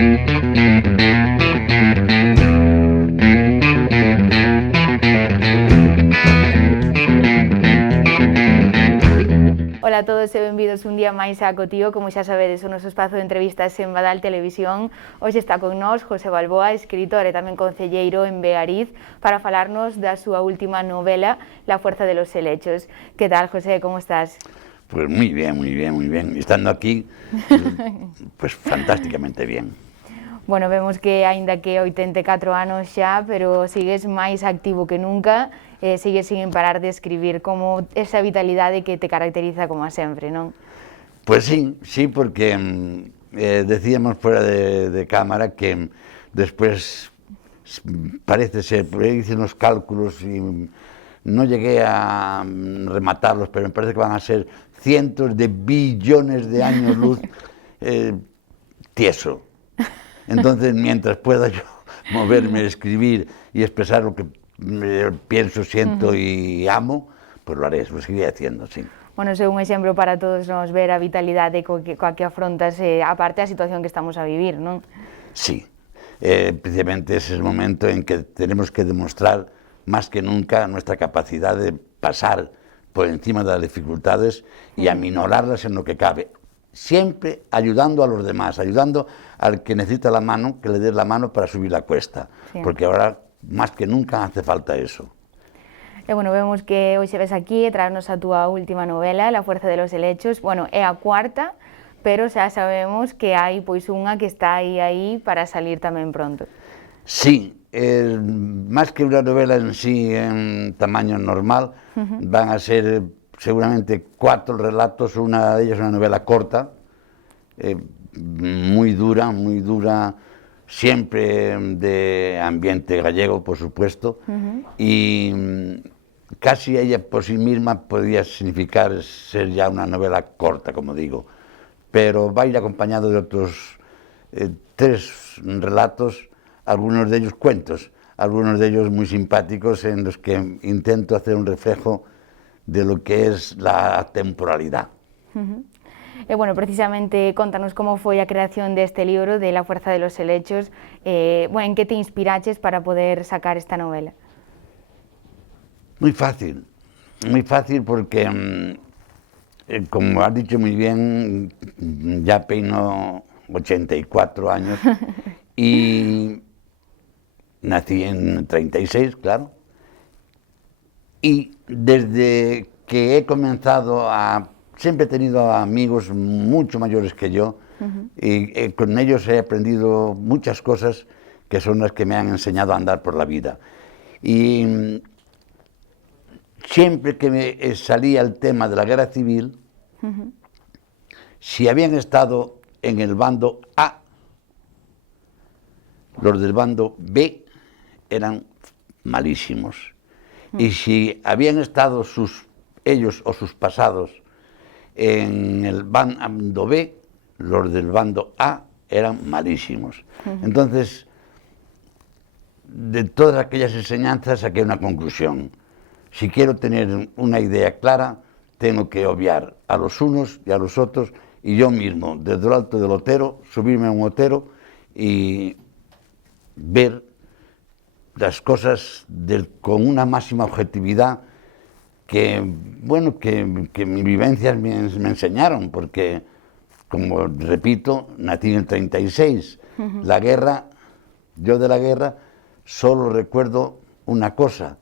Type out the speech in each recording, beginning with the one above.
Ola a todos e benvidos un día máis a Cotío. Como xa sabedes, o noso espazo de entrevistas en Badal Televisión. Hoxe está con nós José Balboa, escritor e tamén concelleiro en Beariz, para falarnos da súa última novela, La fuerza de los helechos. Que tal, José, como estás? Pues muy bien, muy bien, muy bien. Estando aquí, pues fantásticamente bien. Bueno, vemos que, aínda que 84 anos xa, pero sigues máis activo que nunca, sigues sin parar de escribir, como esa vitalidade que te caracteriza como a sempre, non? Pues sí, sí, porque decíamos fuera de cámara que después parece ser, por ahí hice unos cálculos y no llegué a rematarlos, pero me parece que van a ser cientos de billones de años luz tieso. Entonces, mientras pueda yo moverme, escribir y expresar lo que pienso, siento y amo, pues lo haré, lo seguiré haciendo, sí. Bueno, é un exemplo para todos nos ver a vitalidade coa que afrontas, aparte a situación que estamos a vivir, non? Sí, precisamente ese es el momento en que tenemos que demostrar más que nunca nuestra capacidad de pasar por encima de las dificultades y aminorarlas en lo que cabe. Siempre ayudando a los demás, ayudando al que necesita la mano, que le des la mano para subir la cuesta, sí. Porque ahora más que nunca hace falta eso. E, bueno, vemos que hoxe ves aquí e traernos a túa última novela, La fuerza de los helechos. Bueno, é a cuarta, pero xa sabemos que hai pois unha que está aí para salir tamén pronto. Sí, más que una novela en sí en tamaño normal, van a ser seguramente 4 relatos, una de ellas una novela corta, muy dura, siempre de ambiente gallego, por supuesto, y casi ella por sí misma podría significar ser ya una novela corta, como digo, pero va a ir acompañado de otros 3 relatos, algunos de ellos cuentos, algunos de ellos muy simpáticos, en los que intento hacer un reflejo de lo que es la temporalidad. E, bueno, precisamente, contanos como foi a creación deste libro, de La fuerza de los helechos, bueno, en que te inspiraches para poder sacar esta novela? Muy fácil porque, como has dicho muy bien, ya peino 84 años y nací en 36, claro, y desde que he comenzado siempre he tenido amigos mucho mayores que yo, y con ellos he aprendido muchas cosas que son las que me han enseñado a andar por la vida. Y siempre que salía el tema de la guerra civil, si habían estado en el bando A, los del bando B eran malísimos. Y si habían estado ellos o sus pasados en el bando B, los del bando A eran malísimos. Entonces, de todas aquellas enseñanzas saqué una conclusión. Si quiero tener una idea clara, tengo que obviar a los unos y a los otros, y yo mismo, desde lo alto del otero, subirme a un otero y ver las cosas con una máxima objetividad que, bueno, que mis vivencias me enseñaron, porque, como repito, nací en el 36. La guerra, yo de la guerra solo recuerdo una cosa.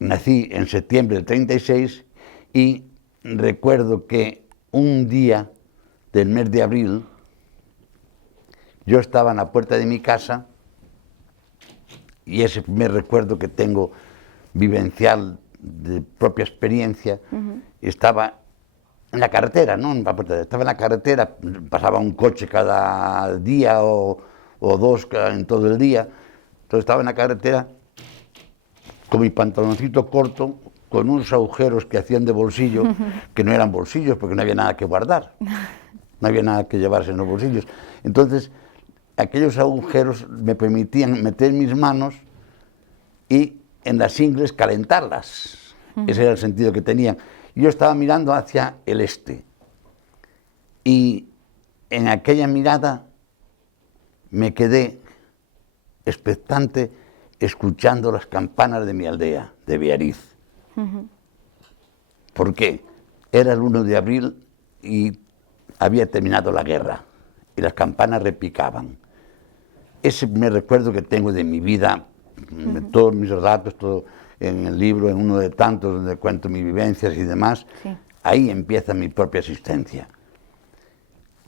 Nací en septiembre del 36 y recuerdo que un día del mes de abril yo estaba en la puerta de mi casa, y ese primer recuerdo que tengo vivencial de propia experiencia, estaba en la carretera, ¿no? Estaba en la carretera, pasaba un coche cada día o 2 en todo el día, entonces estaba en la carretera con mi pantaloncito corto, con unos agujeros que hacían de bolsillo, que no eran bolsillos porque no había nada que guardar, no había nada que llevarse en los bolsillos. Entonces, aquellos agujeros me permitían meter mis manos y en las ingles calentarlas. Ese era el sentido que tenían. Yo estaba mirando hacia el este y en aquella mirada me quedé expectante escuchando las campanas de mi aldea, de Beariz. ¿Por qué? Era el 1 de abril y había terminado la guerra y las campanas repicaban. Ese me recuerdo que tengo de mi vida, todos mis relatos, todo en el libro, en uno de tantos donde cuento mis vivencias y demás, sí. Ahí empieza mi propia existencia.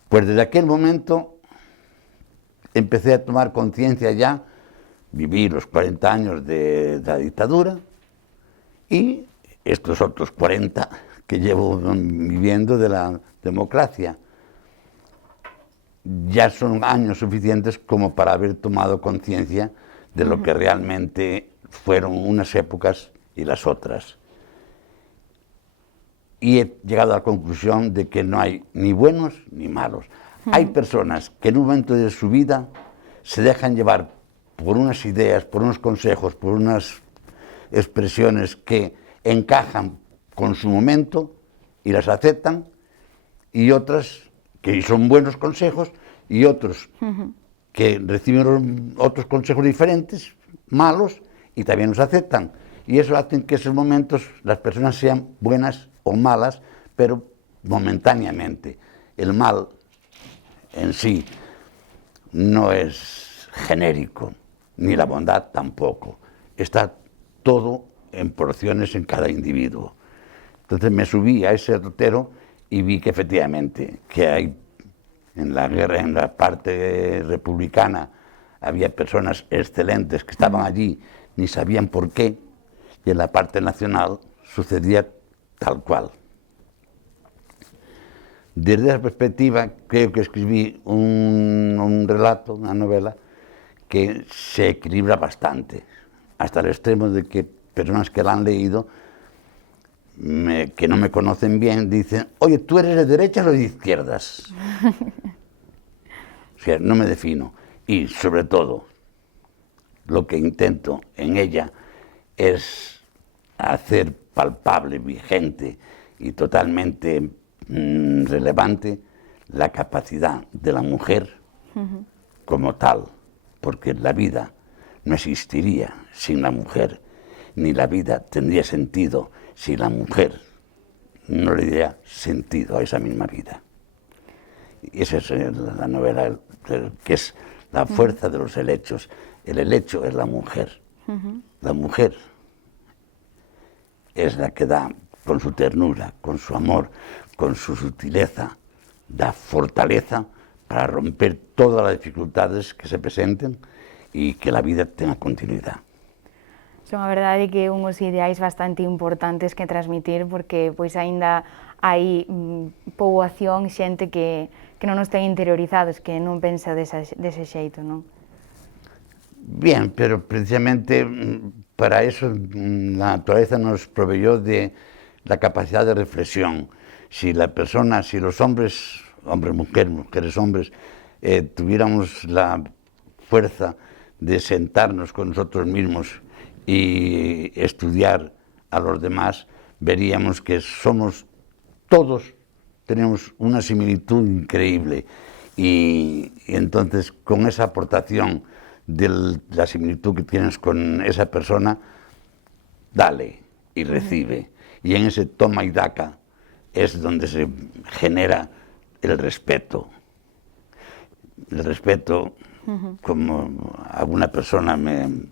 Pues desde aquel momento empecé a tomar conciencia ya, viví los 40 años de la dictadura y estos otros 40 que llevo viviendo de la democracia. Ya son años suficientes como para haber tomado conciencia de lo que realmente fueron unas épocas y las otras. Y he llegado a la conclusión de que no hay ni buenos ni malos. Hay personas que en un momento de su vida se dejan llevar por unas ideas, por unos consejos, por unas expresiones que encajan con su momento y las aceptan, y otras que son buenos consejos, y otros que reciben otros consejos diferentes, malos, y también los aceptan. Y eso hace que esos momentos las personas sean buenas o malas, pero momentáneamente. El mal en sí no es genérico, ni la bondad tampoco. Está todo en porciones en cada individuo. Entonces me subí a ese derrotero y vi que efectivamente que hay en la guerra, en la parte republicana, había personas excelentes que estaban allí, ni sabían por qué, y en la parte nacional sucedía tal cual. Desde esa perspectiva creo que escribí un relato, una novela, que se equilibra bastante, hasta el extremo de que personas que la han leído, que no me conocen bien, dicen, oye, ¿tú eres de derechas o de izquierdas? O sea, no me defino. Y sobre todo, lo que intento en ella es hacer palpable, vigente y totalmente relevante la capacidad de la mujer como tal, porque la vida no existiría sin la mujer, ni la vida tendría sentido si la mujer no le diera sentido a esa misma vida. Y esa es la novela, que es la fuerza de los helechos. El helecho es la mujer. La mujer es la que da, con su ternura, con su amor, con su sutileza, da fortaleza para romper todas las dificultades que se presenten y que la vida tenga continuidad. Son a verdade que unhos ideais bastante importantes que transmitir, porque pois aínda hai poboación, xente que non nos ten interiorizados, que non pensa dese xeito, non? Bien, pero precisamente para eso la naturaleza nos proveyó de la capacidad de reflexión. Si la persona, si los hombres, mujeres, mujeres, hombres, tuviéramos la fuerza de sentarnos con nosotros mismos y estudiar a los demás, veríamos que somos todos, tenemos una similitud increíble, y entonces con esa aportación de la similitud que tienes con esa persona, dale y recibe, y en ese toma y daca es donde se genera el respeto. El respeto, como alguna persona me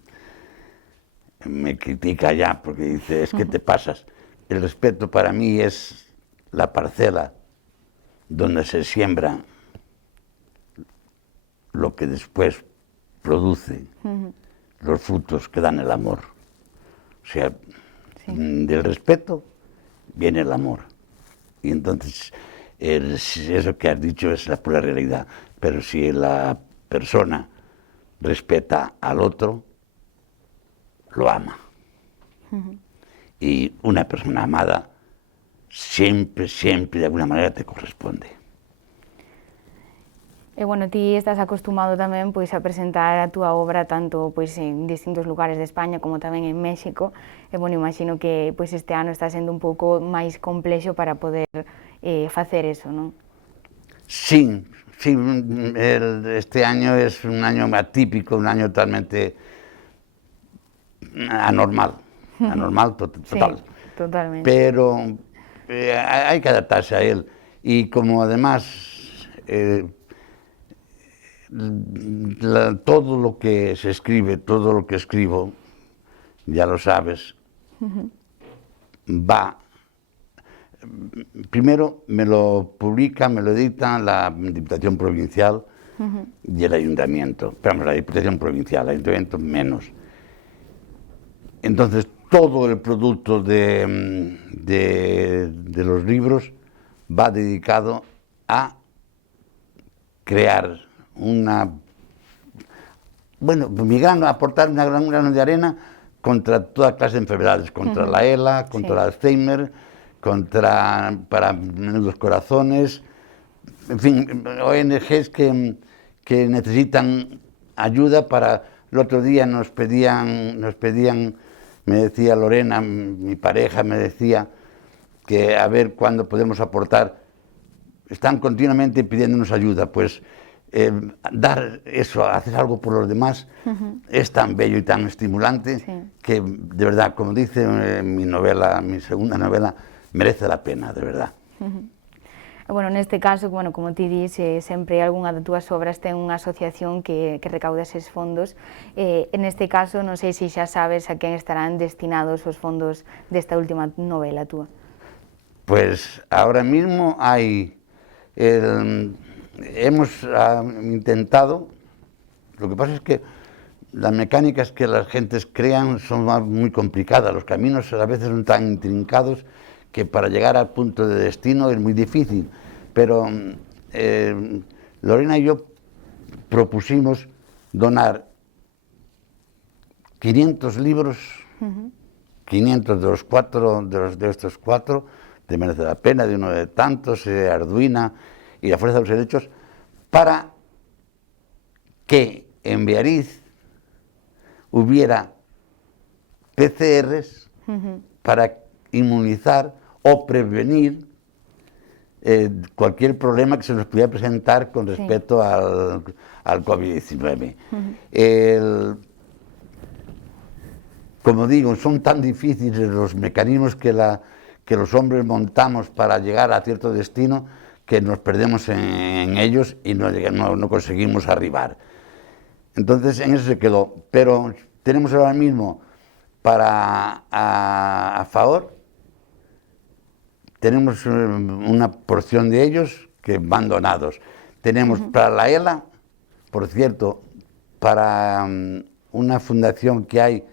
critica ya porque dice, es que te pasas. El respeto para mí es la parcela donde se siembra lo que después produce los frutos que dan el amor. O sea, del respeto viene el amor. Y entonces, eso que has dicho es la pura realidad. Pero si la persona respeta al otro, lo ama. Y una persona amada siempre, siempre de alguna manera te corresponde. E, bueno, ti estás acostumado tamén pois, a presentar a túa obra tanto pois, en distintos lugares de España como tamén en México. E, bueno, imagino que pois, este ano está sendo un pouco máis complexo para poder facer eso, non? Sí, Sí, este año es un año atípico, un año totalmente anormal, total. Sí, totalmente. Pero hay que adaptarse a él. Y como además todo lo que se escribe, todo lo que escribo, ya lo sabes, va. Primero me lo publica, me lo edita la Diputación Provincial y el Ayuntamiento. Pero vamos, la Diputación Provincial, el Ayuntamiento menos. Entonces, todo el producto de los libros va dedicado a crear aportar una gran grano de arena contra toda clase de enfermedades, contra la ELA, contra el Alzheimer, para Menudos Corazones, en fin, ONGs que necesitan ayuda para... El otro día nos pedían, me decía Lorena, mi pareja, me decía que a ver cuándo podemos aportar. Están continuamente pidiéndonos ayuda, pues dar eso, hacer algo por los demás, es tan bello y tan estimulante que, de verdad, como dice mi novela, mi segunda novela, merece la pena, de verdad. Bueno, neste caso, bueno, como ti dis, sempre algunha das túas obras ten unha asociación que recauda eses fondos. En este caso, non sei se xa sabes a quen estarán destinados os fondos desta última novela túa. Pues ahora mismo hemos intentado, lo que pasa es que las mecánicas que las gentes crean son muy complicadas, los caminos a veces son tan intrincados que para llegar al punto de destino es muy difícil, pero Lorena y yo propusimos donar 500 libros, 500 de los cuatro, de estos cuatro, de Merece la Pena, de uno de tantos, Arduina y La Fuerza de los Derechos, para que en Beariz hubiera PCRs para inmunizar o prevenir cualquier problema que se nos pudiera presentar con respecto al COVID-19. Como digo, son tan difíciles los mecanismos que los hombres montamos para llegar a cierto destino que nos perdemos en ellos y no conseguimos arribar. Entonces, en eso se quedó. Pero tenemos ahora mismo a favor, tenemos una porción de ellos que van donados. Tenemos para la ELA, por cierto, para una fundación que hay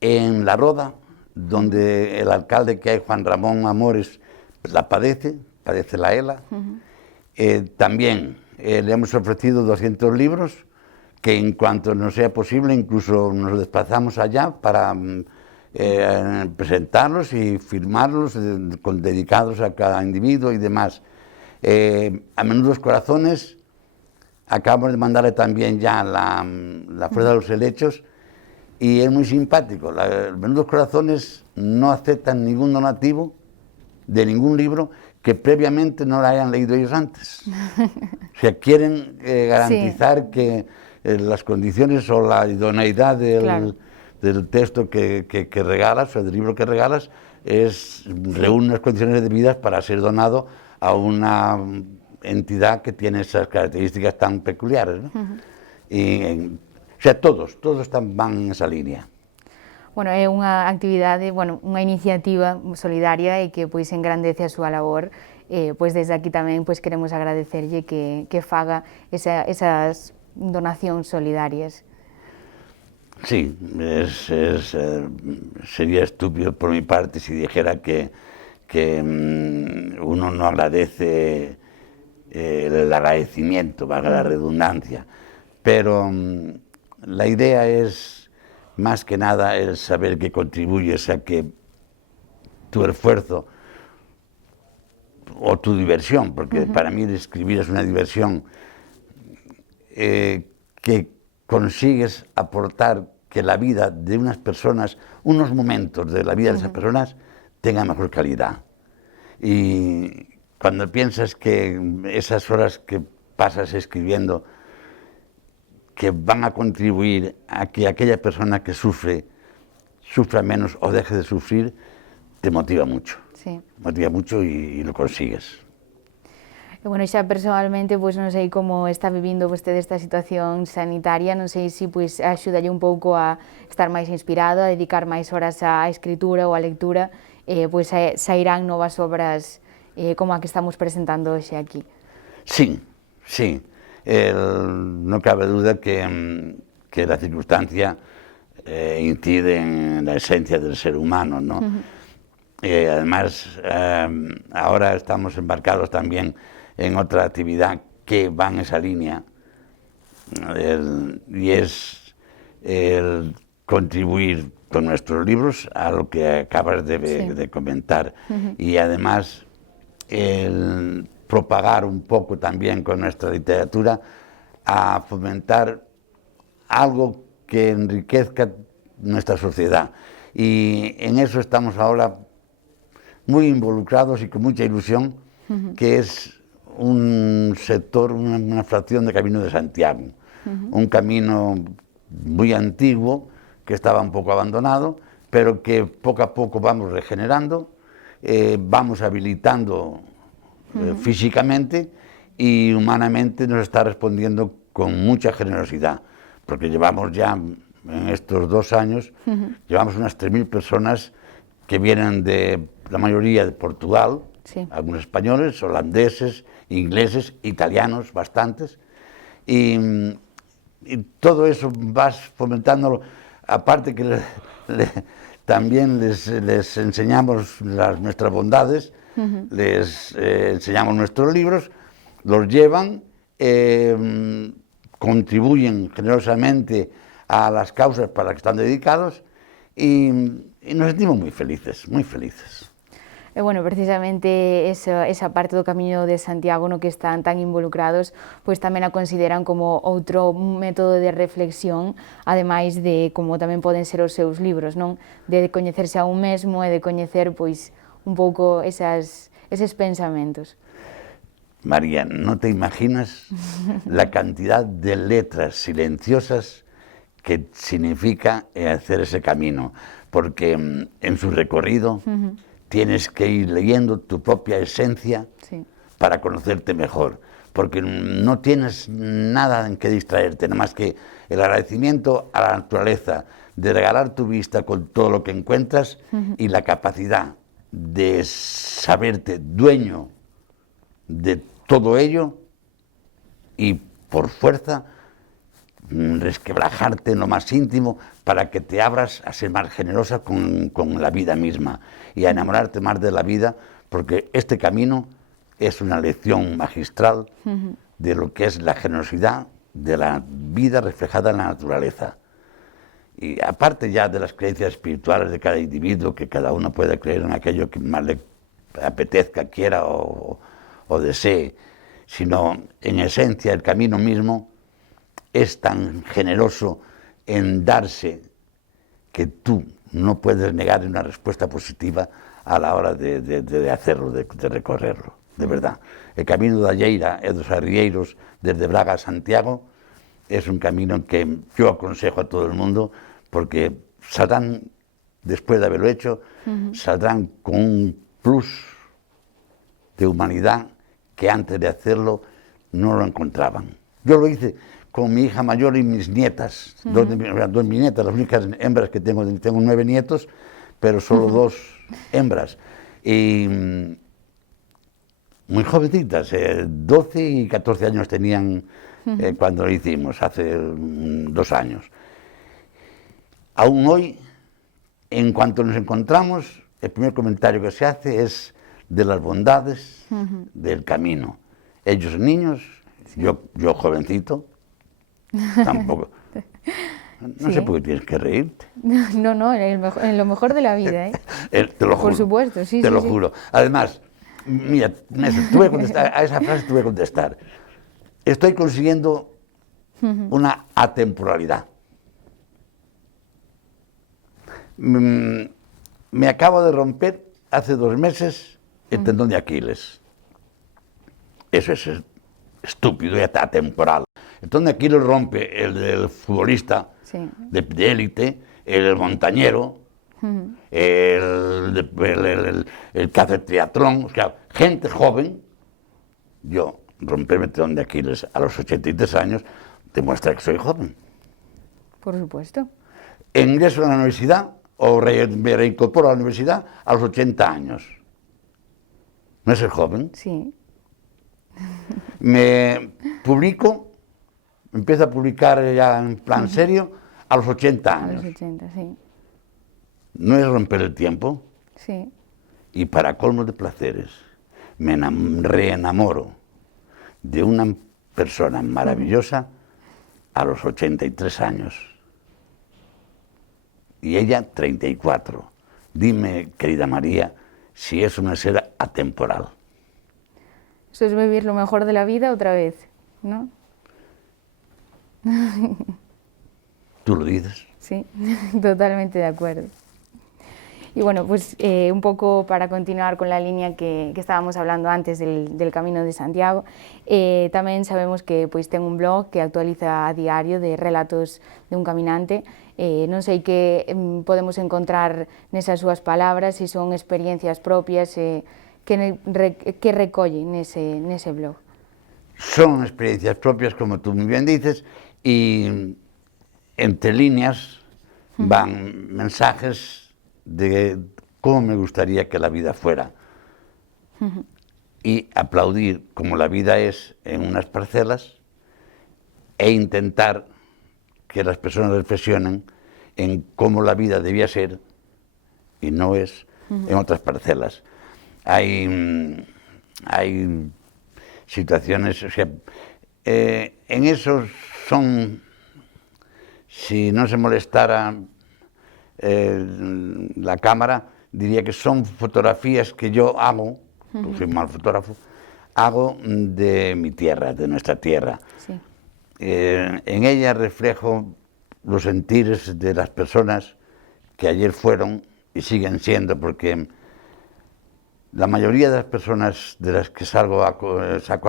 en La Roda, donde el alcalde que hay, Juan Ramón Amores, la padece la ELA. También le hemos ofrecido 200 libros, que en cuanto nos sea posible, incluso nos desplazamos allá para presentarlos y firmarlos, dedicados a cada individuo y demás. A Menudos Corazones, acabamos de mandarle también ya la Fuerza de los Helechos, y es muy simpático. Menudos Corazones no aceptan ningún donativo de ningún libro que previamente no lo hayan leído ellos antes. O sea, quieren garantizar que las condiciones o la idoneidad del texto que regalas o del libro que regalas reúne unas condiciones debidas para ser donado a una entidad que tiene esas características tan peculiares, ¿no? O sea, todos van en esa línea. Bueno, é unha actividade, unha iniciativa solidaria e que pois engrandece a súa labor. Pois desde aquí tamén pois queremos agradecerlle que faga esas donacións solidarias. Sí, sería estúpido por mi parte si dijera que uno no agradece el agradecimiento, valga la redundancia, pero la idea es más que nada el saber que contribuyes a que tu esfuerzo o tu diversión, porque para mí escribir es una diversión, que consigues aportar que la vida de unas personas, unos momentos de la vida de esas personas, tenga mejor calidad. Y cuando piensas que esas horas que pasas escribiendo que van a contribuir a que aquella persona que sufra menos o deje de sufrir, te motiva mucho. Sí. Motiva mucho y lo consigues. E, bueno, xa personalmente, pois non sei como está vivindo vostede esta situación sanitaria, non sei se pois axudalle un pouco a estar máis inspirado, a dedicar máis horas á escritura ou á lectura, pois sairán novas obras como a que estamos presentando hoxe aquí. Sí, sí. No cabe duda que la circunstancia incide en la esencia del ser humano, ¿no? Además, ahora estamos embarcados también en otra actividad que va en esa línea, y es el contribuir con nuestros libros a lo que acabas de comentar, y además el propagar un poco también con nuestra literatura a fomentar algo que enriquezca nuestra sociedad. Y en eso estamos ahora muy involucrados y con mucha ilusión, que es un sector, una fracción de Camino de Santiago, un camino muy antiguo que estaba un poco abandonado, pero que poco a poco vamos regenerando, vamos habilitando físicamente, y humanamente nos está respondiendo con mucha generosidad, porque llevamos ya en estos 2 años, llevamos unas 3.000 personas que vienen de la mayoría de Portugal, sí, algunos españoles, holandeses, ingleses, italianos, bastantes, y todo eso vas fomentándolo, aparte que también les enseñamos nuestras bondades, les enseñamos nuestros libros, los llevan, contribuyen generosamente a las causas para las que están dedicados, y nos sentimos muy felices, muy felices. E, bueno, precisamente esa parte do Camiño de Santiago no que están tan involucrados, pois tamén a consideran como outro método de reflexión, ademais de como tamén poden ser os seus libros, non? De coñecerse a un mesmo e de coñecer, pois, un pouco eses pensamentos. María, no te imaginas la cantidad de letras silenciosas que significa hacer ese camino, porque en su recorrido tienes que ir leyendo tu propia esencia, sí, para conocerte mejor, porque no tienes nada en que distraerte, nada más que el agradecimiento a la naturaleza, de regalar tu vista con todo lo que encuentras, y la capacidad de saberte dueño de todo ello, y por fuerza resquebrajarte en lo más íntimo para que te abras a ser más generosa con la vida misma y a enamorarte más de la vida, porque este camino es una lección magistral de lo que es la generosidad de la vida reflejada en la naturaleza. Y aparte ya de las creencias espirituales de cada individuo, que cada uno puede creer en aquello que más le apetezca, quiera o desee, sino en esencia el camino mismo es tan generoso en darse que tú no puedes negar una respuesta positiva a la hora de hacerlo, de recorrerlo, de verdad. El camino da Lleida e dos Arrieiros desde Braga a Santiago es un camino que yo aconsejo a todo el mundo, porque saldrán, después de haberlo hecho, saldrán con un plus de humanidad que antes de hacerlo no lo encontraban. Yo lo hice con mi hija mayor y mis nietas, dos de mis nietas, las únicas hembras que tengo 9 nietos, pero solo 2 hembras, y muy jovencitas, 12 y 14 años tenían cuando lo hicimos, hace 2 años. Aún hoy, en cuanto nos encontramos, el primer comentario que se hace es de las bondades del camino. Ellos niños, sí, yo jovencito, tampoco. No sé por qué tienes que reírte. No, en lo mejor de la vida, ¿eh? Te lo juro. Por supuesto, sí, te sí. Te lo juro. Además, mira, Néstor, te voy a contestar, a esa frase te voy a contestar. Estoy consiguiendo una atemporalidad. Me acabo de romper hace 2 meses el tendón de Aquiles. Eso estúpido y atemporal. Entonces aquí lo rompe el futbolista sí. de élite, el montañero, el que hace triatlón, o sea, gente joven. Yo, romperme el tendón de Aquiles a los 83 años, demuestra que soy joven. Por supuesto. Ingreso a la universidad, o me reincorporo a la universidad a los 80 años. ¿No es el joven? Sí. Me publico, empiezo a publicar ya en plan serio a los 80 A años. los 80, sí. ¿No es romper el tiempo? Sí. Y para colmo de placeres, me reenamoro de una persona maravillosa a los 83 años. Y ella 34. Dime, querida María, si es una ser atemporal. Eso es vivir lo mejor de la vida otra vez, ¿no? ¿Tú lo dices? Sí, totalmente de acuerdo. Y bueno, pues un poco para continuar con la línea que estábamos hablando antes del Camino de Santiago, tamén sabemos que pois ten un blog que actualiza a diario de relatos de un caminante. Non sei que podemos encontrar nesas súas palabras, se son experiencias propias, que recolle nese blog. Son experiencias propias, como tú muy bien dices, y entre líneas van mensajes de cómo me gustaría que la vida fuera. Y aplaudir como la vida es en unas parcelas e intentar que las personas reflexionen en cómo la vida debía ser y no es en otras parcelas. Hay situaciones, o sea, en eso son, si no se molestara la cámara, diría que son fotografías que yo hago, porque soy mal fotógrafo, hago de mi tierra, de nuestra tierra. Sí. En ella reflejo los sentires de las personas que ayer fueron y siguen siendo, porque la mayoría de las personas de las que saco a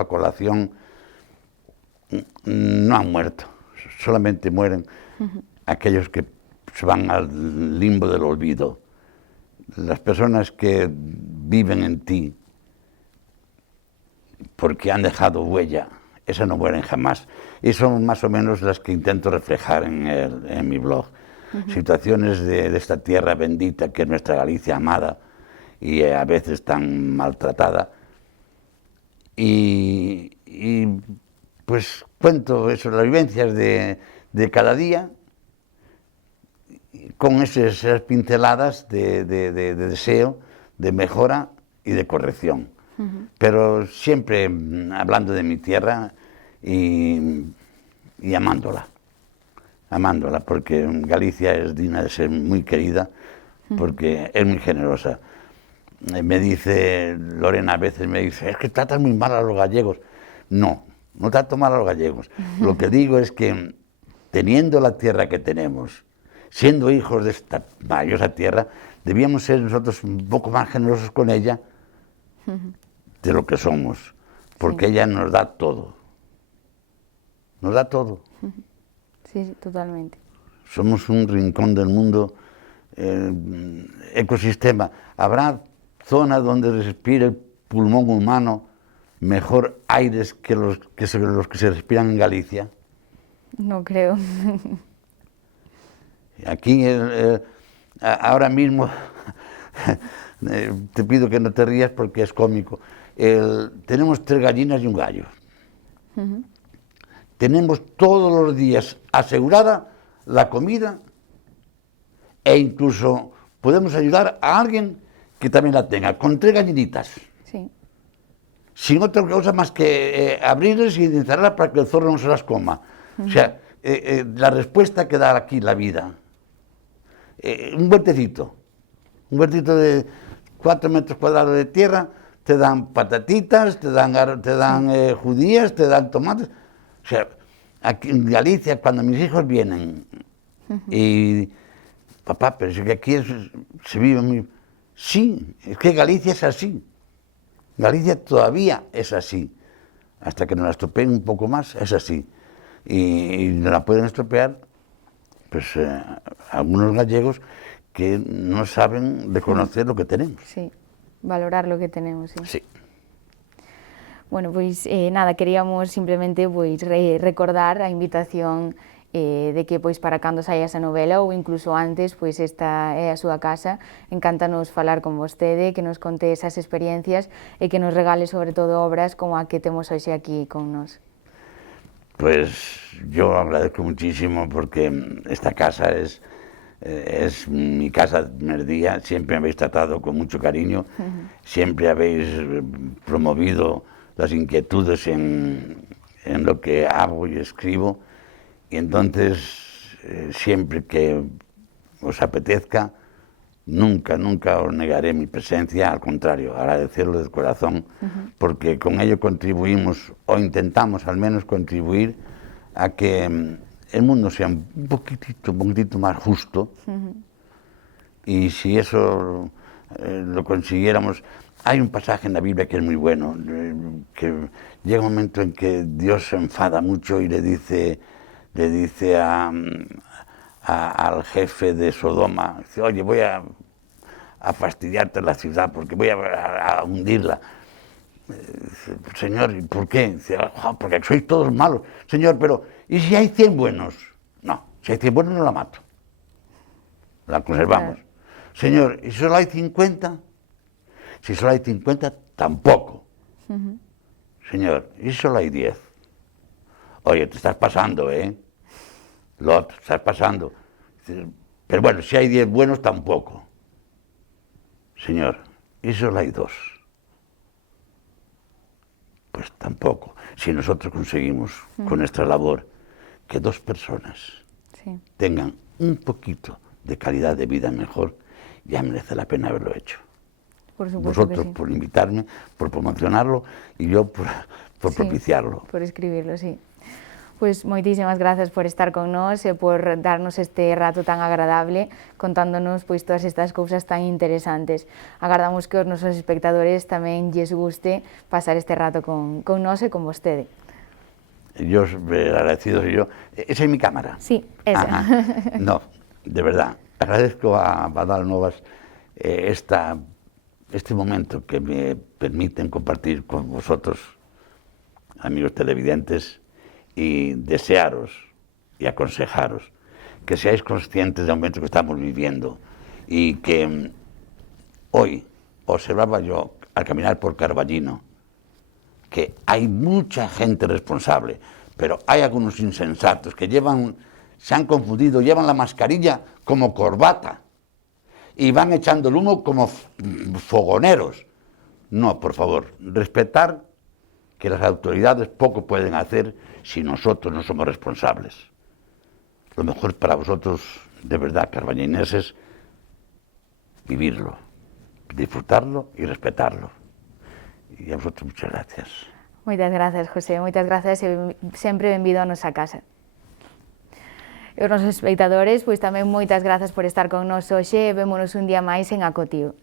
colación no han muerto, solamente mueren aquellos que se van al limbo del olvido. Las personas que viven en ti porque han dejado huella, esas no mueren jamás. Y son más o menos las que intento reflejar en mi blog. Situaciones de esta tierra bendita que es nuestra Galicia amada y a veces tan maltratada. Y pues cuento eso, las vivencias de cada día, con esas pinceladas de deseo, de mejora y de corrección. Pero siempre hablando de mi tierra y amándola, porque Galicia es digna de ser muy querida, porque es muy generosa. Me dice, Lorena a veces me dice, es que tratas muy mal a los gallegos. No, no trato mal a los gallegos. Lo que digo es que teniendo la tierra que tenemos, siendo hijos de esta maravillosa tierra, debíamos ser nosotros un poco más generosos con ella de lo que somos, porque ella nos da todo. Nos da todo. Sí, totalmente. Somos un rincón del mundo, ecosistema. Habrá zonas donde respire el pulmón humano mejor aires que los que se respiran en Galicia. No creo. Aquí, ahora mismo, te pido que no te rías porque es cómico, tenemos 3 gallinas y un gallo. Tenemos todos los días asegurada la comida e incluso podemos ayudar a alguien que también la tenga, con 3 gallinitas. Sí. Sin otra cosa más que abrirles y encerrarlas para que el zorro no se las coma. O sea, la respuesta que da aquí la vida. Un huertecito de 4 metros cuadrados de tierra, te dan patatitas, te dan judías, te dan tomates. O sea, aquí en Galicia, cuando mis hijos vienen y, papá, pero es que aquí se vive muy... Sí, es que Galicia es así. Galicia todavía es así. hasta que nos la estropeen un pouco máis, es así. Y nos la pueden estropear, pues, algunos gallegos que no saben reconocer lo que tenemos. Sí, valorar lo que tenemos, sí. Sí. Bueno, pois nada, queríamos simplemente pois recordar a invitación de que pois para cando saia esa novela ou incluso antes, pois esta é a súa casa. Encántanos falar con vostede, que nos conte esas experiencias e que nos regale sobre todo obras como a que temos hoxe aquí con nós. Pues yo agradezco muchísimo porque esta casa es mi casa del primer día, siempre me habéis tratado con mucho cariño, siempre habéis promovido las inquietudes en lo que hago y escribo, y entonces siempre que os apetezca, nunca os negaré mi presencia, al contrario, agradecerlo de corazón, porque con ello contribuimos, o intentamos al menos contribuir a que el mundo sea un poquitito más justo, y si eso lo consiguiéramos. Hay un pasaje en la Biblia que es muy bueno, que llega un momento en que Dios se enfada mucho y le dice al jefe de Sodoma, dice, oye, voy a fastidiarte la ciudad porque voy a hundirla. Señor, ¿y por qué? Dice, porque sois todos malos. Señor, pero ¿y si hay 100 buenos? No, si hay 100 buenos no la mato, la conservamos. Claro. Señor, ¿y solo hay 50? Si solo hay 50, tampoco. Señor, ¿y solo hay 10? Oye, te estás pasando, Lot, te estás pasando. Pero bueno, si hay 10 buenos, tampoco. Señor, ¿y solo hay 2? Pues tampoco. Si nosotros conseguimos con nuestra labor que 2 personas tengan un poquito de calidad de vida mejor, ya merece la pena haberlo hecho. Por supuesto. Vosotros que sí. Por invitarme, por promocionarlo, y yo por propiciarlo. Por escribirlo, sí. Pues moitísimas grazas por estar con nós e por darnos este rato tan agradable contándonos pois todas estas cousas tan interesantes. Agardamos que os nosos espectadores tamén lles guste pasar este rato con nós e con vostede. Yo agradecido soy yo. ¿Esa es mi cámara? Sí, esa. No, de verdad. Agradezco a Badal Novas este momento que me permiten compartir con vosotros, amigos televidentes, y desearos y aconsejaros que seáis conscientes del momento que estamos viviendo y que hoy observaba yo al caminar por Carballino que hay mucha gente responsable, pero hay algunos insensatos que se han confundido, llevan la mascarilla como corbata y van echando el humo como fogoneros. No, por favor, respetar que las autoridades poco pueden hacer si nosotros no somos responsables. Lo mejor para vosotros, de verdad, carballineses, vivirlo, disfrutarlo y respetarlo. E a vosotros muchas gracias. Moitas grazas, José, moitas grazas e sempre benvido a nosa casa. E os nosos espectadores, pois tamén moitas grazas por estar con nós hoxe e vémonos un día máis en Acotío.